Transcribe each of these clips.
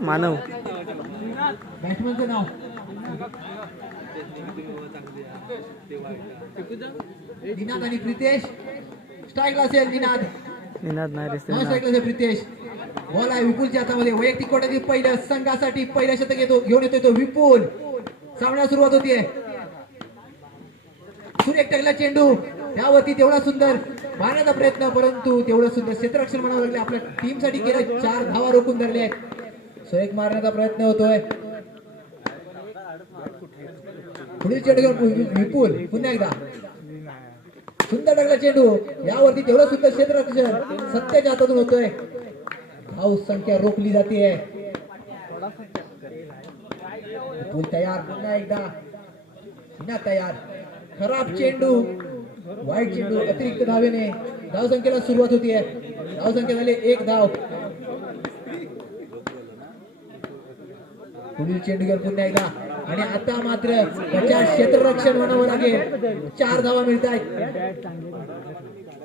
मानव बॅट्समनचं नाव निनाद आणि प्रितेश. स्ट्राईकला असेल निनाद. निनाद नाही स्ट्राईकला असेल प्रितेश. बॉल आहे विपुलच्या हातामध्ये. वैयक्तिक कोट्यातील पहिलं संघासाठी पहिलं शतक घेऊन येतोय तो विपुल. सामन्याला सुरुवात होतीये. सुरेख टाकला चेंडू त्यावरती तेवढा सुंदर मारण्याचा प्रयत्न, परंतु तेवढं सुंदर क्षेत्ररक्षण म्हणावं लागले. आपल्या टीम साठी गेल्या 4 धावा रोखून धरले आहेत. सुरेख मारण्याचा प्रयत्न होतोय. पुढील चेंडू घेऊन विपुल पुन्हा एकदा सुंदर टाकला चेंडू यावरती तेवढं सुंदर क्षेत्ररक्षण सत्याच्या हातातून होतोय. धाव संख्या रोखली जाते. विपुल तयार. पुन्हा एकदा पुन्हा तयार. खराब चेंडू वाईट चेंडू अतिरिक्त धावेने धाव संख्येला सुरुवात होतीये. धाव संख्या झाली 1 धाव. पुढील चेंडू घेऊन पुन्हा एकदा आणि आता मात्र त्याच्या क्षेत्ररक्षण म्हणावं लागेल. 4 धावा मिळत आहेत.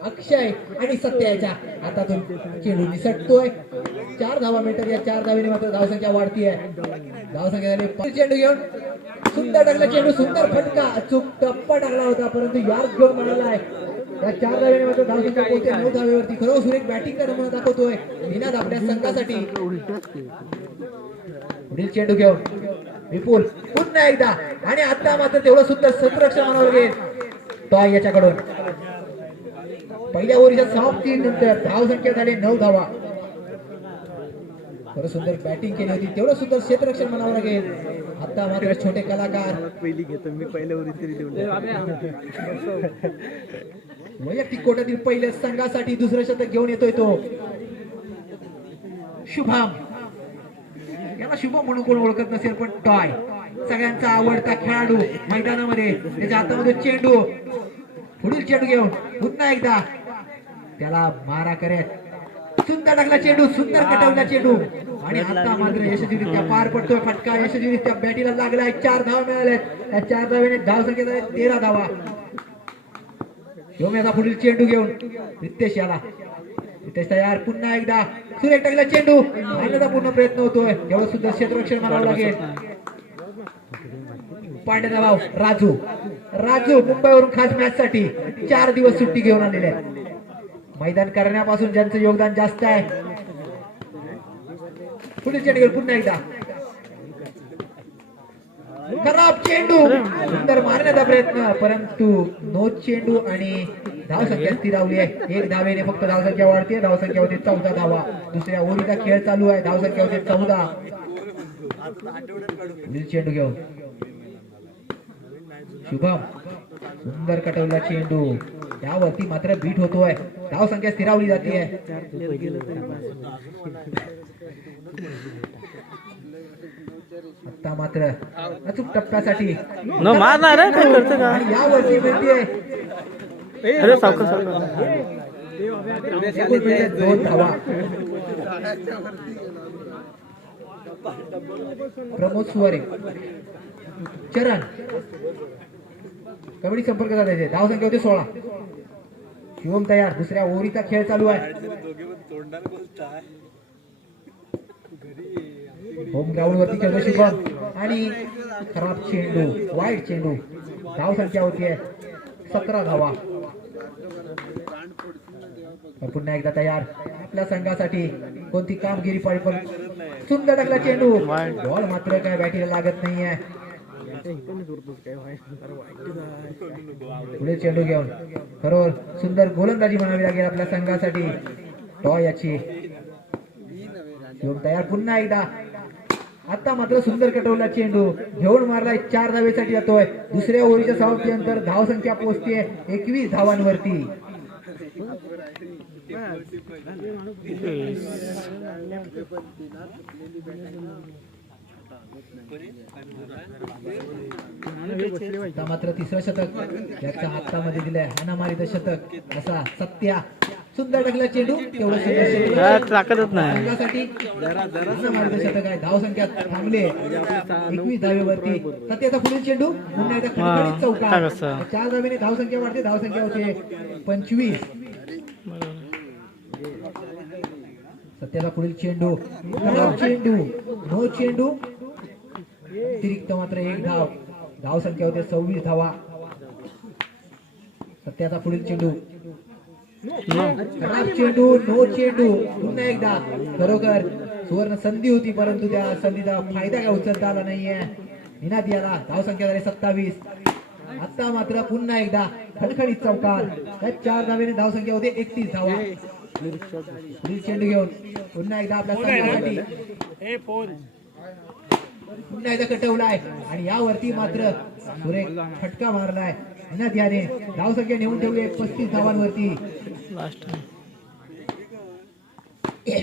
अक्षय आणि सत्याच्या हातातून चेंडू निसटतोय. 4 धावा मिळतात. या 4 धावेने मात्र धावसंख्या वाढतीये. धावसंख्या झाली. चेंडू घेऊन सुंदर टाकला चेंडू. सुंदर फटका अचूक टप्पा टाकला होता, परंतु यार्क घेऊन म्हणालाय. या 4 धावेने मात्र धावसंख्या पोहोचते 9 धावेवरती. खरं सुरेख बॅटिंगचा नमुना दाखवतोय निनाद आपल्या संघासाठी. पुढील चेंडू घेऊन विपुल पुन्हा एकदा आणि आता मात्र तेवढं सुंदर क्षेत्ररक्षण म्हणावं लागेल टॉय याच्याकडून. पहिल्या ओव्हरच्या समाप्ती नंतर धावसंख्या झाली 9 धावा. खरं सुंदर बॅटिंग केली होती. तेवढं सुंदर क्षेत्ररक्षण म्हणावं लागेल. आता मात्र छोटे कलाकार पहिली घेतो मी. पहिल्या ओव्हरीत तरी वैयक्तिक कोट्यातील पहिल्या संघासाठी दुसरं शतक घेऊन येतोय तो शुभम. याला शुभम म्हणून कोण ओळखत नसेल, पण टॉय सगळ्यांचा आवडता खेळाडू मैदानामध्ये. त्याच्या हातामध्ये चेंडू. पुढील चेंडू घेऊन पुन्हा एकदा त्याला मारा करत सुंदर टाकला चेंडू. सुंदर कटवला चेंडू आणि आता मात्र यशस्वीरित्या पार पडतोय. फटका यशस्वीरित्या बॅटीला लागलाय. 4 धावा मिळाल्या. त्या 4 धावेने धावसंख्या झाली 13 धावा. योम्याचा पुढील चेंडू घेऊन रितेश याला. रितेश तयार. पुन्हा एकदा सुरेख टाकला चेंडू. आणण्याचा पूर्ण प्रयत्न होतोय. एवढं सुद्धा क्षेत्ररक्षण म्हणावं लागेल. पांड्याचा भाव राजू. राजू मुंबईवरून खास मॅच साठी 4 दिवस सुट्टी घेऊन आलेले आहेत. मैदान करण्यापासून ज्यांचं योगदान जास्त आहे. पुढील चेंडू पुन्हा एकदा खराब चेंडू. सुंदर मारण्याचा प्रयत्न, परंतु नो चेंडू आणि धावसंख्या स्थिरावली आहे. 1 धावेने फक्त धावसंख्या वाढते. धावसंख्या होते 14 धावा. दुसऱ्या ओव्हरीचा खेळ चालू आहे. धावसंख्या होते 14. पुढील चेंडू घेऊन शुभम. सुंदर कटवला चेंडू. त्यावरती मात्र बीट होतोय. धावसंख्या स्थिरावली जाते. आता मात्र अचूक टप्प्यासाठी मारणार आहे. काय करतो का यावरती मिळते. अरे सावकाश 2 धावा. प्रमोद सुवारे चरण कबड्डी संपर्क साधायचे. धावसंख्या होती 16. शिवम तयार. दुसऱ्या ओव्हरीचा खेळ चालू आहे. होम ग्राउंड वरती खेळतो शुभम आणि खराब चेंडू. वाईट चेंडू. धावसंख्या होतीये 17 धावा. पुन्हा एकदा तयार आपल्या संघासाठी. कोणती कामगिरी पाहिजे, पण सुंदर टाकला चेंडू. बॉल मात्र काय बॅटीला लागत नाहीये. पुढे चेंडू घेऊन खरोखर सुंदर गोलंदाजी म्हणावी लागेल आपल्या संघासाठी टॉय याची. तयार. पुन्हा एकदा आता मात्र सुंदर कटवला चेंडू. घेऊन मारलाय. 4 धावेसाठी जातोय. दुसऱ्या ओव्हरीच्या समाप्तीनंतर धावसंख्या पोहोचते 21 धावांवरती. मात्र 3रं शतक याच्या हातामध्ये दिलंय. हाणामारीचं शतक असा सत्या. सुंदर टाकला चेंडू. तेवढं टाकतच नाही. संघासाठी शतक आहे. धावसंख्या थांबले 21 धावेवरती. सत्याचा पुढील चेंडू पुन्हा एकदा खणखणीत चौकार. 4 धावेने धावसंख्या वाढते. धावसंख्या होते 25. सत्याचा पुढील चेंडू खराब चेंडू नो चेंडू अतिरिक्त मात्र एक धाव. धाव संख्या होते 26 धावा. सत्याचा पुढील चेंडू खराब चेंडू नो चेंडू. पुन्हा एकदा खरोखर सुवर्ण संधी होती परंतु त्या संधीचा फायदा काय उचलता आला नाहीये. निनाद याला. धाव संख्या झाली 27. आता मात्र पुन्हा एकदा खणखणीत चौकार. त्या 4 धावेने धाव संख्या होते 31 धावा. पुढील चेंडू घेऊन पुन्हा एकदा आपल्या संघासाठी पुन्हा एकदा कटवलाय आणि यावरती मात्र सुरेख फटका मारलाय. निनाद याने धाव संख्या नेऊन ठेवली 35 धावांवरती. लास्ट आणि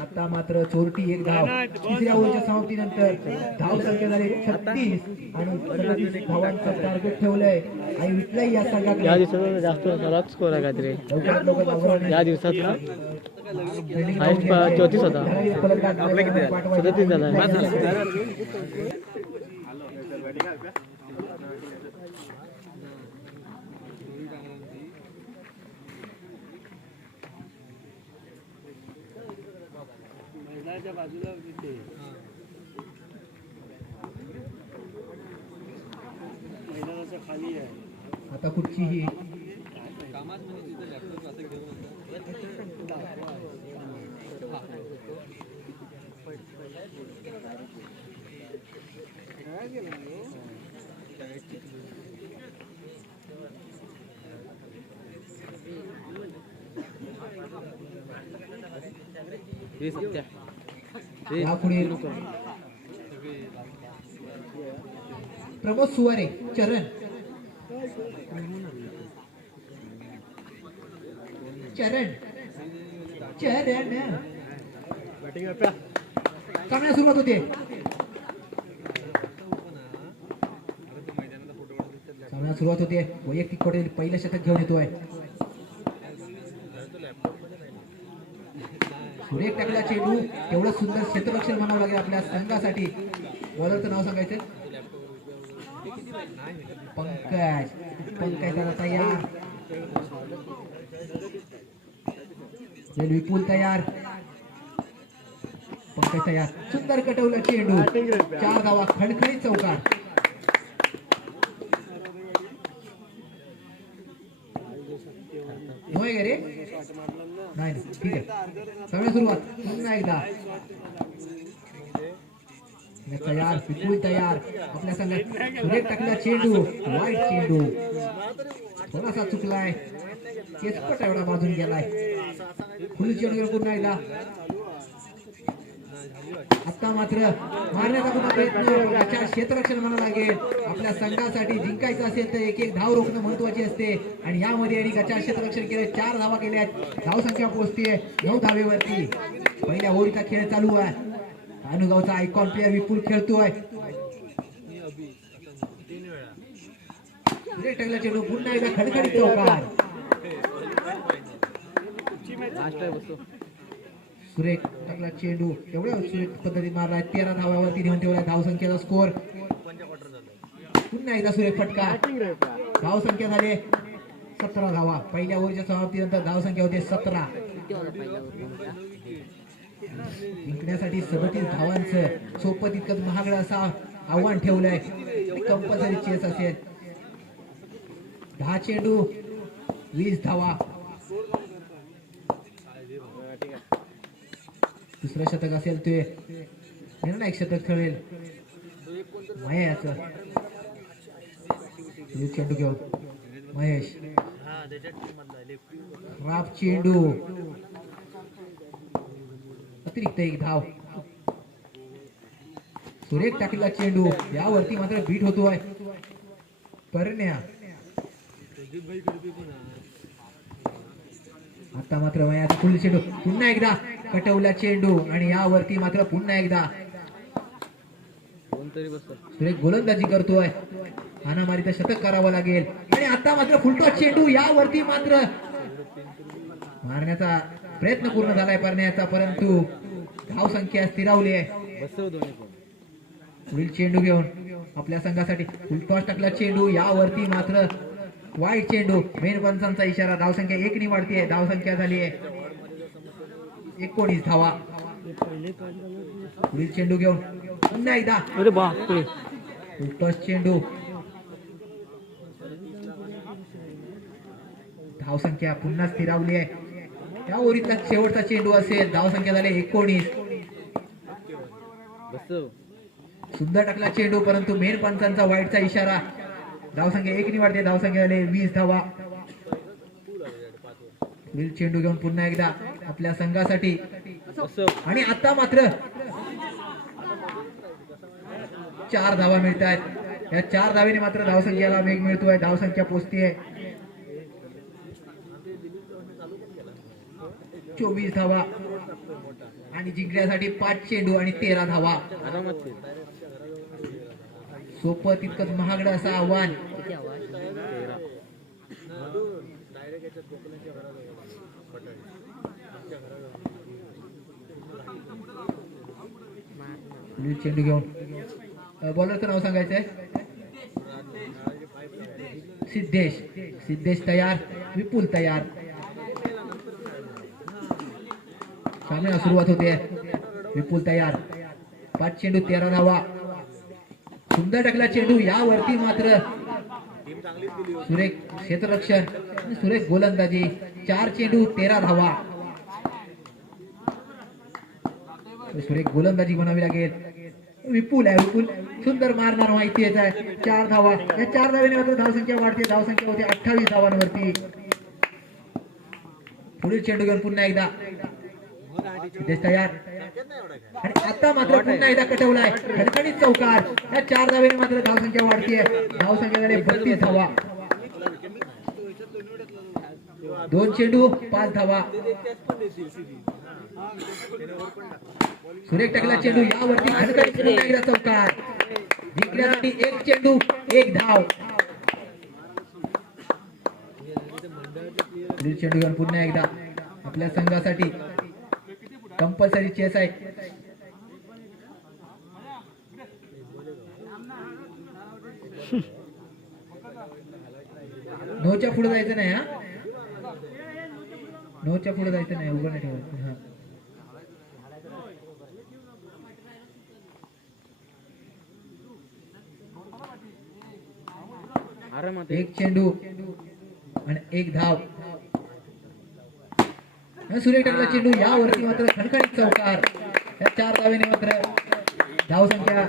आता मात्र चोरटी एक धाव. तिसऱ्या ओव्हरच्या समाप्तीनंतर धाव संख्या झाली 36 आणि 37 धावांचं टार्गेट ठेवलंय आणि विटलाई या या संघाकडे. दिवसाचा जास्त सर्वात स्कोर आहे काहीतरी लवकरात लवकर अग्रणी या दिवसात ना बिल्डिंग हाईस्ट लावून 34 होता. पाठवायचं. 37 झाला. आता कुठचीही यापुढे प्रमोद सुवारे चरण चरण चरण सामन्याला सुरुवात होते. सामन्याला सुरुवात होते. वैयक्तिक कोटे पहिलं शतक घेऊन येतोय. सुरेख टाकला चेंडू. एवढं सुंदर क्षेत्ररक्षण म्हणावं लागेल आपल्या संघासाठी. बॉलरचं नाव सांगायचं पंकज. पंकज त्याला तयार. विपुल तयार. पंकज तयार. सुंदर कटवला चेंडू. 4 धावा. खणखणीत चौकार. होय का रे? नाही ठीक आहे. सगळ्या सुरुवात पुन्हा एकदा तयार. विपुल तयार. आपल्या संघात सुरेख टाकला चेंडू. वाईट चेंडू थोडासा चुकलाय. केसपट एवढा बाजून गेलाय. फुल चेंडू पुन्हा एकदा. आता मात्र मारण्याचा पुन्हा प्रयत्न. याच्या क्षेत्ररक्षण म्हणावं लागेल. आपल्या संघासाठी जिंकायचं असेल तर एक एक धाव रोखणं महत्वाची असते आणि यामध्ये यांनी गचा क्षेत्ररक्षण केलं. 4 धावा केल्या. धाव संख्या पोहोचतीये 9 धावेवरती. पहिल्या ओव्हरचा खेळ चालू आहे. अनुगावचा आयकॉन प्लेअर विपुल खेळतोय. चेंडू पुन्हा एकदा खडखडीत चौकार. सुरेख टाकला चेंडू. एवढ्या सुरेख पद्धतीने मारलाय. 13 धावावरती नेऊन ठेवलाय. धाव संख्येचा स्कोर पुन्हा एकदा सुरेख फटका. धाव संख्या झाली 17 धावा. पहिल्या ओव्हरच्या समाप्तीनंतर धाव संख्या होते 17. जिंकण्यासाठी 37 धावांचं सोपं तितकंच महागडं असं आव्हान ठेवलंय. कंपल्सरी चेस असेल. 10 चेंडू 20 धावा. दुसरं शतक असेल ते निर्णायक शतक खेळेल महेशचं. चेंडू घेऊन महेश. खराब चेंडू. अतिरिक्त एक धाव. सुरेख टाकलेला चेंडू. यावरती मात्र बीट होतोय परण्या. आता मात्र वयाचा पुढील चेंडू. पुन्हा एकदा कटवला चेंडू आणि यावरती मात्र पुन्हा एकदा सुरेख गोलंदाजी करतोय. हाणामारीचं शतक करावं लागेल आणि आता मात्र फुलटॉस चेंडू. यावरती मात्र मारण्याचा प्रयत्न पूर्ण झालाय परण्याचा परंतु धाव संख्या स्थिरावली आहे. पुढील चेंडू घेऊन आपल्या संघासाठी फुलटॉस टाकला चेंडू. यावरती मात्र वाईट चेंडू. मेन पंचांचा इशारा. धाव संख्या 1 ने वाढतीये. धाव संख्या झाली आहे 19 धावा. पुढील चेंडू घेऊन पुन्हा एकदा अरे बापरे. टॉस चेंडू. धावसंख्या पुन्हा स्थिरावली आहे. या ओव्हरीतला शेवटचा चेंडू असेल. धावसंख्या झाली 19. सुंदर टाकला चेंडू परंतु मेन पंचांचा वाईटचा इशारा. धावसंख्या 1 वाढते. धावसंख्या झाली 20 धावा. पुढील चेंडू घेऊन पुन्हा एकदा आपल्या संघासाठी आणि आता मात्र 4 धावा मिळत आहेत. या 4 धावेने मात्र धावसंख्येला वेग मिळतोय. धावसंख्या पोहोचतीये 24 धावा आणि जिंकण्यासाठी 5 चेंडू आणि 13 धावा. सोपं तितकंच महागडं असं आव्हान. चेंडू घेऊन बॉलरचं नाव सांगायचंय. सिद्धेश. सिद्धेश तयार. विपुल तयार. सामन्याला सुरुवात होते. विपुल तयार. 5 चेंडू 13 धावा. सुंदर टाकला चेंडू. यावरती मात्र सुरेख क्षेत्ररक्षण आणि सुरेख गोलंदाजी. 4 चेंडू 13 धावा. सुरेख गोलंदाजी बनावी लागेल. विपुल आहे. विपुल सुंदर मारणार माहिती येत आहे. 4 धावा. या 4 धावेने मात्र धावसंख्या वाढते. धावसंख्या होते 28 धावांवरती. पुढील चेंडू घेऊन पुन्हा एकदा सिद्धेश तयार आणि आता मात्र पुन्हा एकदा कटवलाय. खणखणीत चौकार. या 4 धावेने मात्र धावसंख्या वाढतीये. धावसंख्या झाली 32 धावा. 2 चेंडू 5 धावा. सुरेख टाकला चेंडू. यावरती खणखणीत पुन्हा एकदा चौकार. जिंकण्यासाठी 1 चेंडू 1 धाव. पुढील चेंडू घेऊन पुन्हा एकदा आपल्या संघासाठी कंपल्सरी चेस आहे. नऊच्या पुढे जायचं नाही. हा 9च्या पुढे जायचं नाही. उभं नाही ठेवायचं. हा एक चेंडू आणि 1 धाव. सुरेख टाकला चेंडू. यावरती मात्र खणखणीत चौकार. या 4 धावेने मात्र धावसंख्या